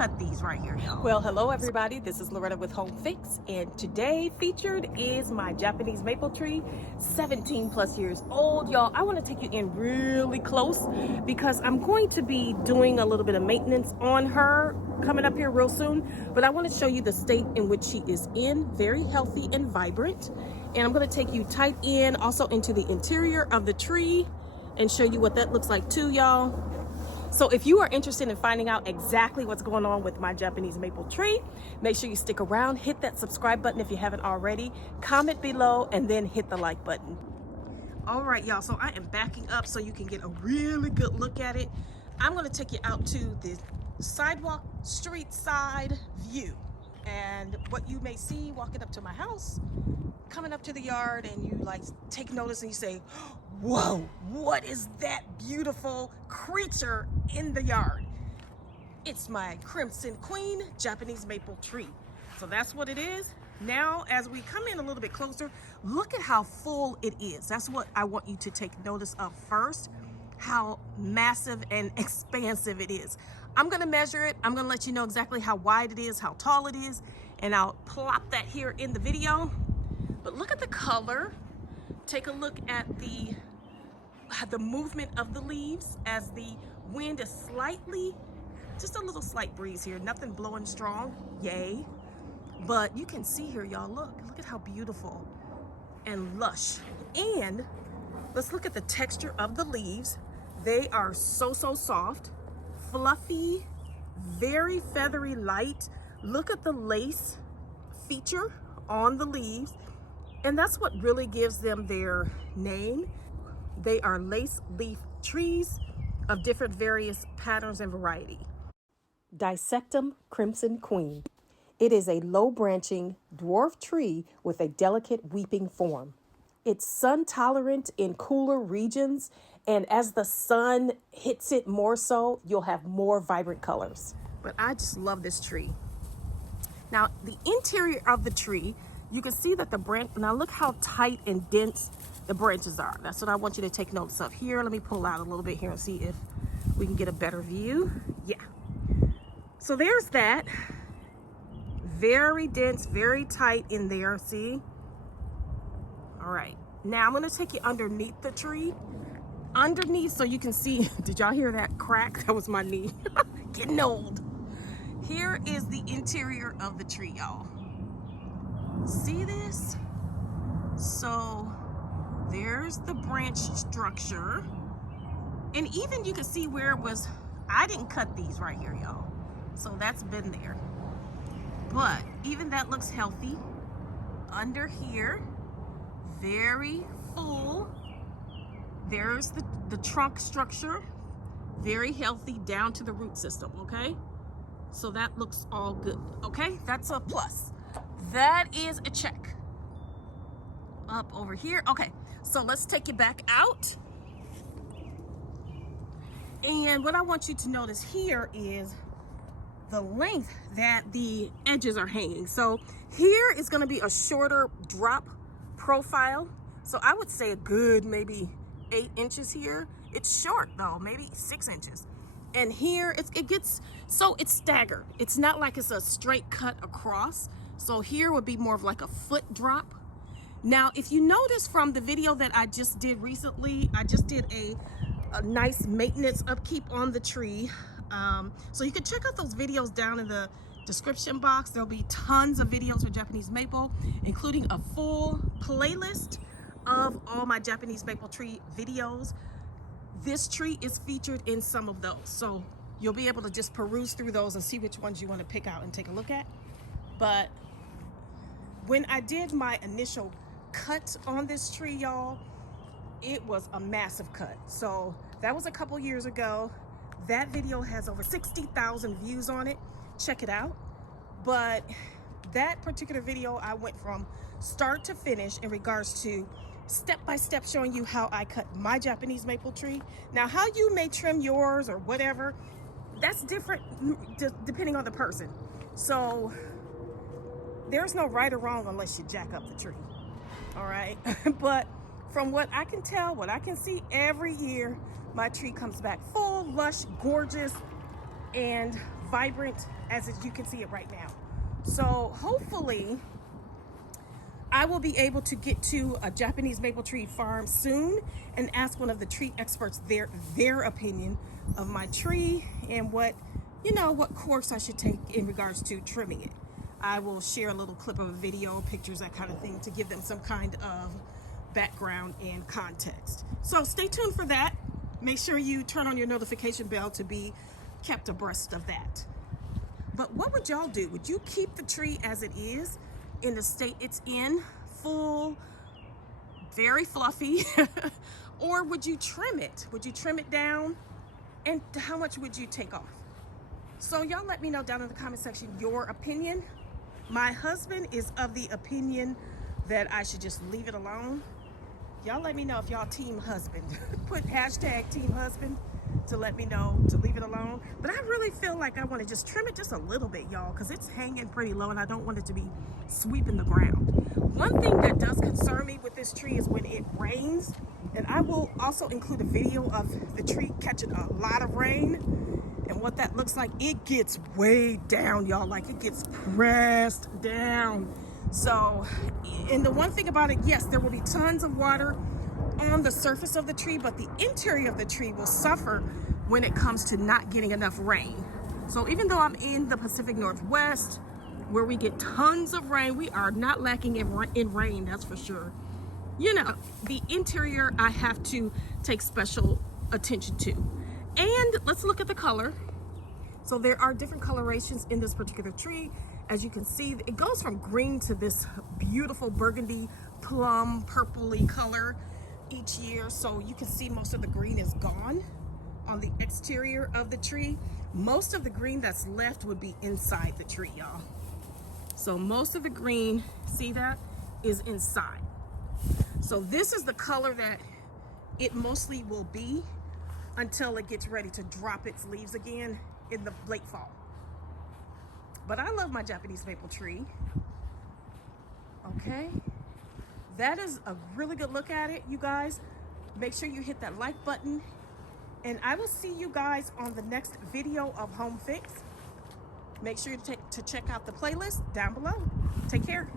cut these right here, y'all. Well, hello everybody, this is Loretta with Home Fix, and today featured is my Japanese maple tree, 17 plus years old. Y'all, I want to take you in really close because I'm going to be doing a little bit of maintenance on her coming up here real soon, but I want to show you the state in which she is in, very healthy and vibrant. And I'm going to take you tight in also into the interior of the tree and show you what that looks like too, y'all. So if you are interested in finding out exactly what's going on with my Japanese maple tree, make sure you stick around, hit that subscribe button if you haven't already, comment below, and then hit the like button. All right, y'all, so I am backing up so you can get a really good look at it. I'm gonna take you out to the sidewalk, street side view. And what you may see walking up to my house, coming up to the yard, and you like take notice and you say, whoa, what is that beautiful creature in the yard? It's my Crimson Queen Japanese maple tree. So that's what it is. Now, as we come in a little bit closer, look at how full it is. That's what I want you to take notice of first, how massive and expansive it is. I'm gonna measure it. I'm gonna let you know exactly how wide it is, how tall it is, and I'll plop that here in the video. But look at the color. Take a look at the movement of the leaves as the wind is slightly, just a little slight breeze here, nothing blowing strong, yay. But you can see here, y'all, look at how beautiful and lush. And let's look at the texture of the leaves. They are so soft, fluffy, very feathery light. Look at the lace feature on the leaves. And that's what really gives them their name. They are lace leaf trees of different various patterns and variety. Dissectum Crimson Queen. It is a low branching dwarf tree with a delicate weeping form. It's sun tolerant in cooler regions, and as the sun hits it more so, you'll have more vibrant colors. But I just love this tree. Now, the interior of the tree, you can see that the branch, now look how tight and dense the branches are. That's what I want you to take notice of. Here, let me pull out a little bit here and see if we can get a better view. Yeah. So there's that. Very dense, very tight in there, see? All right. Now I'm gonna take you underneath the tree. Underneath so you can see, did y'all hear that crack? That was my knee. Getting old. Here is the interior of the tree, y'all. See this? So there's the branch structure. And even you can see where it was, I didn't cut these right here, y'all. So that's been there. But even that looks healthy. Under here, very full. There's the trunk structure, very healthy down to the root system, okay? So that looks all good, okay? That's a plus. That is a check. Up over here. Okay, so let's take it back out. And what I want you to notice here is the length that the edges are hanging. So here is going to be a shorter drop profile. So I would say a good maybe 8 inches here. It's short though, maybe 6 inches. And here it gets, so it's staggered. It's not like it's a straight cut across. So here would be more of like a foot drop. Now, if you notice from the video that I just did recently, I just did a nice maintenance upkeep on the tree. So you can check out those videos down in the description box. There'll be tons of videos for Japanese maple, including a full playlist of all my Japanese maple tree videos. This tree is featured in some of those. So you'll be able to just peruse through those and see which ones you want to pick out and take a look at. But when I did my initial cut on this tree, y'all, it was a massive cut. So that was a couple years ago. That video has over 60,000 views on it. Check it out. But that particular video, I went from start to finish in regards to step by step showing you how I cut my Japanese maple tree. Now, how you may trim yours or whatever, that's different depending on the person. So there's no right or wrong unless you jack up the tree. All right. But from what I can tell, what I can see, every year my tree comes back full, lush, gorgeous, and vibrant as you can see it right now. So hopefully I will be able to get to a Japanese maple tree farm soon and ask one of the tree experts their opinion of my tree and what course I should take in regards to trimming it. I will share a little clip of a video, pictures, that kind of thing, to give them some kind of background and context. So stay tuned for that. Make sure you turn on your notification bell to be kept abreast of that. But what would y'all do? Would you keep the tree as it is in the state it's in, full, very fluffy, or would you trim it? Would you trim it down? And how much would you take off? So y'all let me know down in the comment section your opinion. My husband is of the opinion that I should just leave it alone. Y'all let me know if y'all team husband. Put hashtag team husband to let me know to leave it alone. But I really feel like I want to just trim it just a little bit, y'all, because it's hanging pretty low and I don't want it to be sweeping the ground. One thing that does concern me with this tree is when it rains, and I will also include a video of the tree catching a lot of rain and what that looks like. It gets way down, y'all, like it gets pressed down. So, and the one thing about it, yes, there will be tons of water on the surface of the tree, but the interior of the tree will suffer when it comes to not getting enough rain. So even though I'm in the Pacific Northwest, where we get tons of rain, we are not lacking in rain, that's for sure. You know, the interior I have to take special attention to. And let's look at the color. So there are different colorations in this particular tree. As you can see, it goes from green to this beautiful burgundy, plum, purpley color each year. So you can see most of the green is gone on the exterior of the tree. Most of the green that's left would be inside the tree, y'all. So most of the green, see that, is inside. So this is the color that it mostly will be until it gets ready to drop its leaves again in the late fall. But I love my Japanese maple tree. Okay, that is a really good look at it, you guys. Make sure you hit that like button, and I will see you guys on the next video of Home Fix. Make sure to check out the playlist down below. Take care.